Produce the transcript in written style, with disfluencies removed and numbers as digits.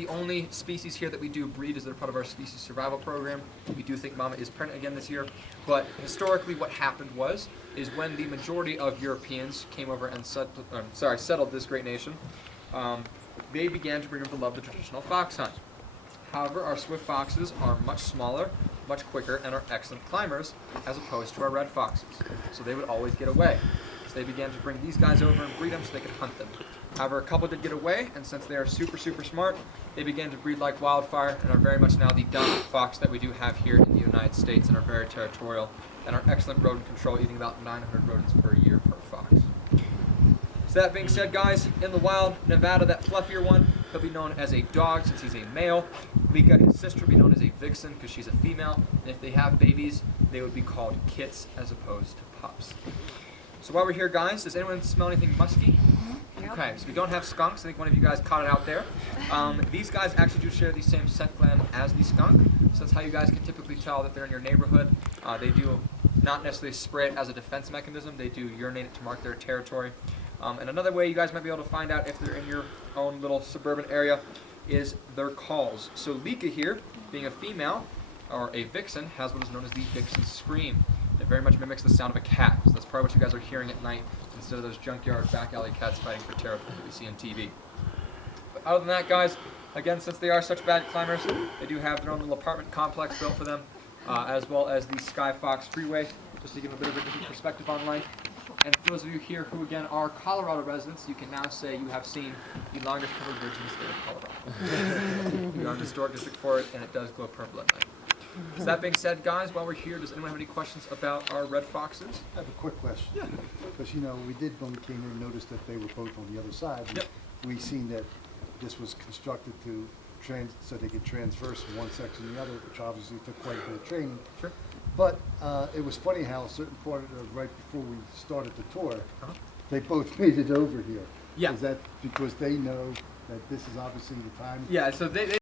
the only species here that we do breed is they're part of our species survival program. We do think mama is pregnant again this year, but historically what happened is when the majority of Europeans came over and settled this great nation, they began to bring up the love of the traditional fox hunt. However, our swift foxes are much smaller, much quicker, and are excellent climbers as opposed to our red foxes. So they would always get away. So they began to bring these guys over and breed them so they could hunt them. However, a couple did get away, and since they are super, super smart, they began to breed like wildfire and are very much now the dominant fox that we do have here in the United States and are very territorial and are excellent rodent control, eating about 900 rodents per year per fox. So that being said, guys, in the wild, Nevada, that fluffier one, he'll be known as a dog since he's a male. Lika, his sister, will be known as a vixen because she's a female. And if they have babies, they would be called kits as opposed to pups. So while we're here, guys, does anyone smell anything musky? Yep. Okay, so we don't have skunks. I think one of you guys caught it out there. These guys actually do share the same scent gland as the skunk, so that's how you guys can typically tell that they're in your neighborhood. They do not necessarily spray it as a defense mechanism. They do urinate it to mark their territory. And another way you guys might be able to find out if they're in your own little suburban area is their calls. So Lika here, being a female, or a vixen, has what is known as the vixen scream. It very much mimics the sound of a cat. So that's probably what you guys are hearing at night instead of those junkyard back alley cats fighting for territory that we see on TV. But other than that, guys, again, since they are such bad climbers, they do have their own little apartment complex built for them, as well as the Sky Fox Freeway, just to give them a bit of a different perspective on life. And for those of you here who, again, are Colorado residents, you can now say you have seen the longest covered bridge in the state of Colorado. We are in the historic district for it, and it does glow purple at night. So that being said, guys, while we're here, does anyone have any questions about our red foxes? I have a quick question. Yeah. Because, you know, we did, when we came in, notice that they were both on the other side. Yep. We seen that this was constructed to so they could transverse from one section to the other, which obviously took quite a bit of training. Sure. But it was funny how a certain part of right before we started the tour, they both made it over here. Yeah. Is that because they know that this is obviously the time? Yeah, so they